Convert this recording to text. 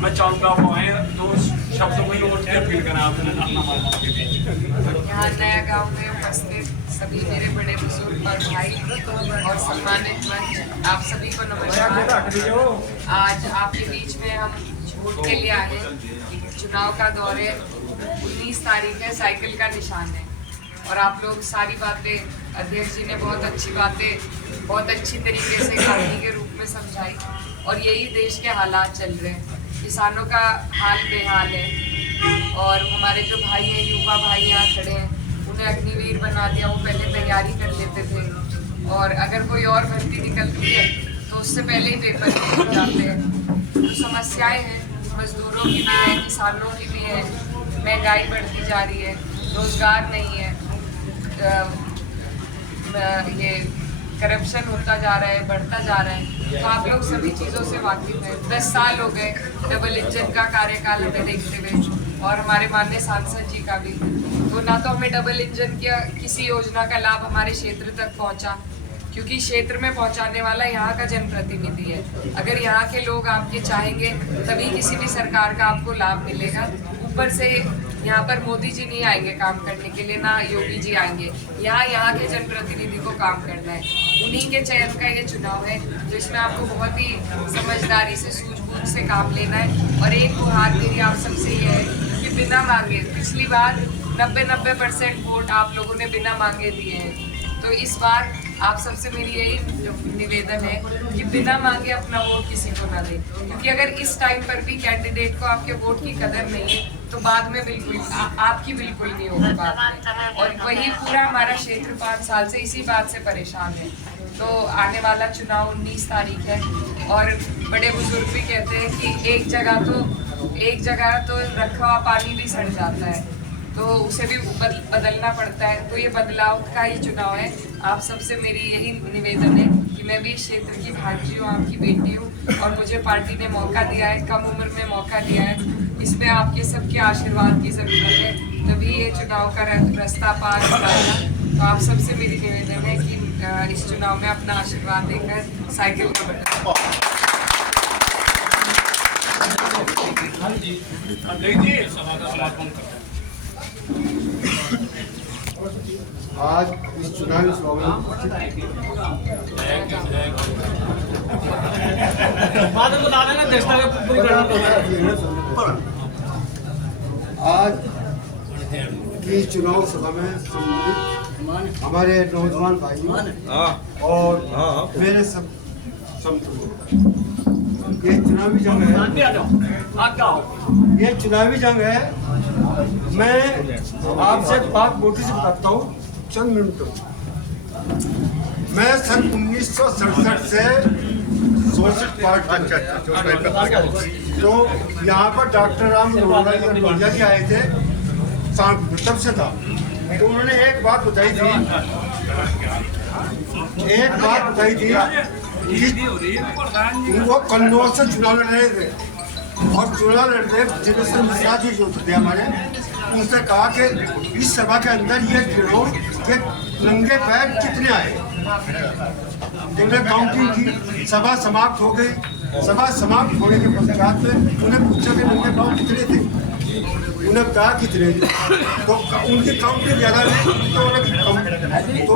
मैं चाहूँगा वो आए तो शब्दों में और क्या फील करें आपने अपना मालूम के बीच। यहाँ नया गांव में उपस्थित सभी मेरे बड़े बुजुर्ग और भाई और सम्मानित मंच, आप सभी को नमस्कार। आज आपके बीच में हम वोट के लिए आए। चुनाव का दौर है, 19 तारीख है, साइकिल का निशान है और आप लोग सारी बातें अध्यक्ष जी ने बहुत अच्छी बातें बहुत अच्छी तरीके से कहानी के रूप में समझाई और यही देश के हालात चल रहे हैं। किसानों का हाल बेहाल है और हमारे जो भाई हैं, युवा भाई यहाँ खड़े हैं, उन्हें अग्निवीर बना दिया। वो पहले तैयारी कर लेते थे और अगर कोई और भर्ती निकलती है तो उससे पहले ही पेपर निकल जाते हैं। तो समस्याएं हैं, मजदूरों की भी है, किसानों की भी है, महंगाई बढ़ती जा रही है, रोजगार नहीं है, ये करप्शन होता जा रहा है, बढ़ता जा रहा है। तो आप लोग सभी चीज़ों से वाकिफ हैं। 10 साल हो गए डबल इंजन का कार्यकाल हमें देखते हुए और हमारे माननीय सांसद जी का भी। तो ना तो हमें डबल इंजन की किसी योजना का लाभ हमारे क्षेत्र तक पहुंचा, क्योंकि क्षेत्र में पहुंचाने वाला यहाँ का जनप्रतिनिधि है। अगर यहाँ के लोग आपके चाहेंगे तभी किसी भी सरकार का आपको लाभ मिलेगा। ऊपर से यहाँ पर मोदी जी नहीं आएंगे काम करने के लिए, ना योगी जी आएंगे। यहाँ के जनप्रतिनिधि को काम करना है, उन्हीं के चयन का ये चुनाव है। तो इसमें आपको बहुत ही समझदारी से, सूझबूझ से काम लेना है। और एक गुहार मेरी आप सबसे ये है कि बिना मांगे, पिछली बार 90% वोट आप लोगों ने बिना मांगे दिए हैं। तो इस बार आप सबसे मेरी यही निवेदन है कि बिना मांगे अपना वोट किसी को ना दें, क्योंकि अगर इस टाइम पर भी कैंडिडेट को आपके वोट की कदर नहीं है तो बाद में बिल्कुल आपकी बिल्कुल नहीं होगी बात में। और वही पूरा हमारा क्षेत्र 5 साल से इसी बात से परेशान है। तो आने वाला चुनाव 19 तारीख है और बड़े बुजुर्ग भी कहते हैं कि एक जगह तो रखा हुआ पानी भी सड़ जाता है, तो उसे भी बदलना पड़ता है। तो ये बदलाव का ही चुनाव है। आप सबसे मेरी यही निवेदन है कि मैं भी इस क्षेत्र की भांजी हूँ, आपकी बेटी हूँ और मुझे पार्टी ने मौका दिया है, कम उम्र में मौका दिया है। इसमें आपके सबके आशीर्वाद की ज़रूरत है, तभी ये चुनाव का रास्ता पार होगा। तो आप सबसे मेरी निवेदन है कि इस चुनाव में अपना आशीर्वाद देकर साइकिल को बढ़ाएं। आज इस चुनावी सभा आज की चुनाव सभा में सम्मिलित हमारे नौजवान भाई और मेरे सब समतुल्य, ये चुनावी जंग है, ये चुनावी जंग है। मैं आपसे बात मोटी से बताता हूँ चंद मिनटों। मैं सन 1967 से सोशलिस्ट पार्टी, तो यहाँ पर डॉक्टर राम मनोहर जी आए थे, तब से था। तो उन्होंने एक बात बताई थी कि वो कन्नौज से चुनाव लड़ रहे थे और चुनाव लड़ रहे जितेंद्र मिश्रा जी जो थे हमारे, उनसे कहा कि इस सभा के अंदर ये गिनो कि नंगे पैर कितने आए। तो उन्हें काउंटिंग की, सभा समाप्त हो गई। सभा समाप्त होने के पश्चात में उन्हें पूछा कि नंगे पाँव कितने थे, उन्हें कहा कितने, तो उनकी काउंटिंग ज़्यादा नहीं, तो उन्हें